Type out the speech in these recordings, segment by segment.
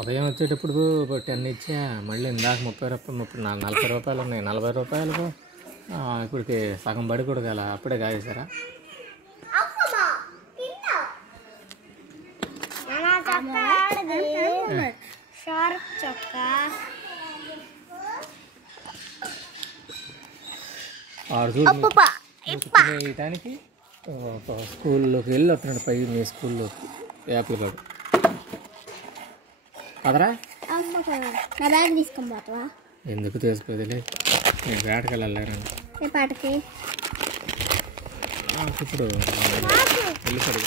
ఉదయం వచ్చేటప్పుడు 10 ఇచ్చా, మళ్ళీ ఇందాక 30 రూపాయలు 40 రూపాయలు ఉన్నాయి. 40 రూపాయలకు ఇప్పటికి సగం బడి కూడా కదా, అప్పుడే కాదేశారా? వేయటానికి స్కూల్లోకి వెళ్ళి వస్తున్నాడు పై మీ స్కూల్లోకి యాపిల్ కాదు కదరా? ఎందుకు తీసుకోదిలే, నేను వేటకి వెళ్ళాను. ఇప్పుడు వెళ్ళిపోడు.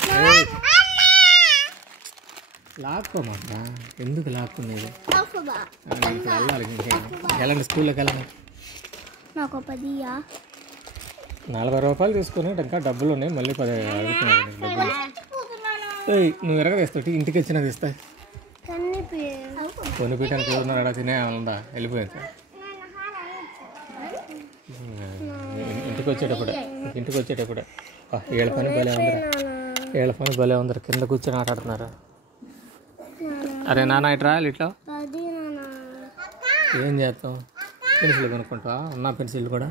లాక్కోమాట, ఎందుకు లాక్కునేది? వెళ్ళాలి, వెళ్ళండి స్కూల్లోకి వెళ్ళండి. 40 రూపాయలు తీసుకుని ఇంకా డబ్బులు ఉన్నాయి, మళ్ళీ 10 అడుగుతున్నాడు డబ్బులు. నువ్వు ఎరగదేస్తావు, ఇంటికి వచ్చినా తీస్తాయి. కొనిపీయటానికి ఎవరున్నారు అలా తినే ఉందా? వెళ్ళిపోయింది. ఇంటికి వచ్చేటప్పుడే ఏళ్ళ పని భలే ఉందరు, కింద కూర్చొని ఆటాడుతున్నారు. అరే నాన్న ఇట్రా ఇట్లా. ఏం చేస్తాం? పెన్సిల్ కొనుక్కుంటావా? ఉన్న పెన్సిల్ కూడా